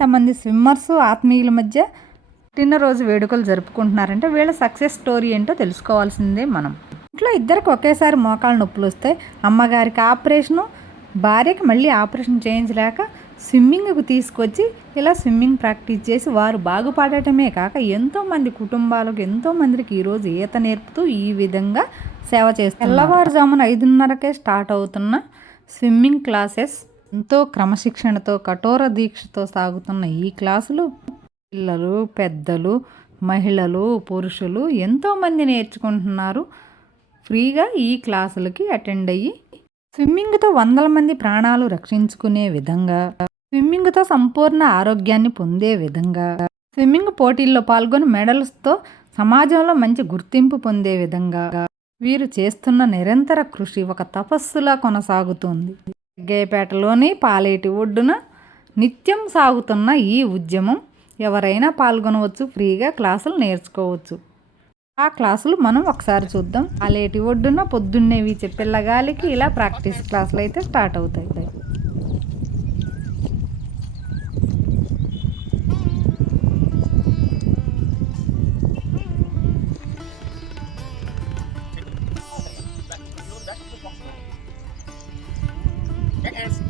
ఇంతమంది స్విమ్మర్స్ ఆత్మీయుల మధ్య పుట్టినరోజు వేడుకలు జరుపుకుంటున్నారంటే వీళ్ళ సక్సెస్ స్టోరీ ఏంటో తెలుసుకోవాల్సిందే మనం. ఇంట్లో ఇద్దరికి ఒకేసారి మోకాళ్ళ నొప్పులు వస్తాయి. అమ్మగారికి ఆపరేషను భార్యకి మళ్ళీ ఆపరేషన్ చేయించలేక స్విమ్మింగ్కు తీసుకొచ్చి ఇలా స్విమ్మింగ్ ప్రాక్టీస్ చేసి వారు బాగుపడటమే కాక ఎంతోమంది కుటుంబాలకు ఎంతోమందికి ఈరోజు ఈత నేర్పుతూ ఈ విధంగా సేవ చేస్తారు తెల్లవారుజామున ఐదున్నరకే స్టార్ట్ అవుతున్న స్విమ్మింగ్ క్లాసెస్ ఎంతో క్రమశిక్షణతో కఠోర దీక్షతో సాగుతున్న ఈ క్లాసులు పిల్లలు పెద్దలు మహిళలు పురుషులు ఎంతోమంది నేర్చుకుంటున్నారు. ఫ్రీగా ఈ క్లాసులకి అటెండ్ అయ్యి స్విమ్మింగ్తో వందల మంది ప్రాణాలు రక్షించుకునే విధంగా స్విమ్మింగ్తో సంపూర్ణ ఆరోగ్యాన్ని పొందే విధంగా స్విమ్మింగ్ పోటీల్లో పాల్గొని మెడల్స్తో సమాజంలో మంచి గుర్తింపు పొందే విధంగా వీరు చేస్తున్న నిరంతర కృషి ఒక తపస్సులా కొనసాగుతుంది. గేపేటలోని పాలేటి ఒడ్డున నిత్యం సాగుతున్న ఈ ఉద్యమం ఎవరైనా పాల్గొనవచ్చు ఫ్రీగా క్లాసులు నేర్చుకోవచ్చు. ఆ క్లాసులు మనం ఒకసారి చూద్దాం. పాలేటి ఒడ్డున పొద్దున్నేవి వీచే పిల్లగాలికి ఇలా ప్రాక్టీస్ క్లాసులు అయితే స్టార్ట్ అవుతాయి. It is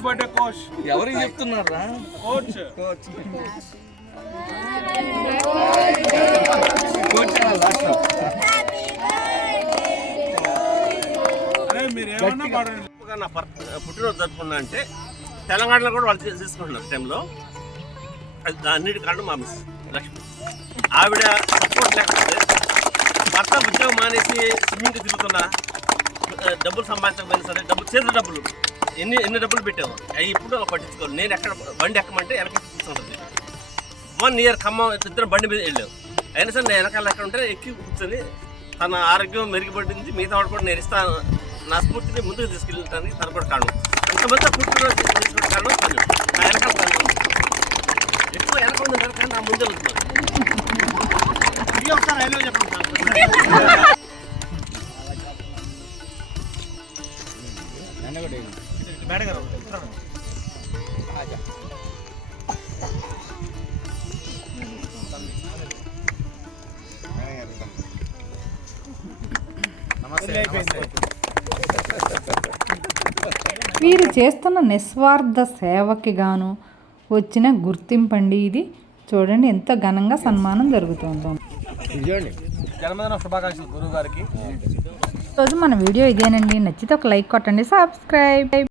happy birthday coach. ఎవరికి చెప్తున్నారా? కోచ్. కోచ్. కోచ్ అరే మీరు ఏమన్నా పాడండి నా బర్త్ పుట్టినరోజు జరుపుకున్నా అంటే తెలంగాణలో కూడా వాళ్ళు చేసుకుంటున్నారు టైంలో అది అన్నిటి కారణం మా మిస్ లక్ష్మి. ఆవిడ సపోర్ట్ లేకపోతే భర్త ఉద్యోగం మానేసి స్విమ్మింగ్ తిరుగుతున్నా డబ్బులు సంపాదించకపోయినా సరే డబ్బులు చేతుల డబ్బులు. ఎన్ని ఎన్ని డబ్బులు పెట్టావు? అవి ఇప్పుడు పట్టించుకోవాలి. నేను ఎక్కడ బండి ఎక్కమంటే వెనక కూర్చుంటుంది వన్ ఇయర్ ఖమ్మం ఇద్దరు బండి మీద వెళ్ళావు అయినా సరే నేను వెనకాల ఎక్కడ ఉంటే ఎక్కి కూర్చొని తన ఆరోగ్యం మెరుగుపడింది. మిగతా వాడు కూడా నేను ఇస్తాను. నా స్ఫూర్తిని ముందుకు తీసుకెళ్ళడానికి తను కూడా కారణం. ఇంతమంది పుట్టినరోజు చేసుకునే కారణం తను. నా వెనకాల తను. ఎక్కువ వెనక ఉంది వెనక నా ముందే వెళ్తున్నాను ఒకసారి ఐలో చెప్పండి సార్. వీరు చేస్తున్న నిస్వార్థ సేవకి గాను వచ్చిన గుర్తింపండి ఇది. చూడండి ఎంత ఘనంగా సన్మానం జరుగుతుందో. జన్మదిన శుభాకాంక్షలు గురువు గారికి రోజు మన వీడియో ఇదేనండి. నచ్చితే ఒక లైక్ కొట్టండి. సబ్స్క్రైబ్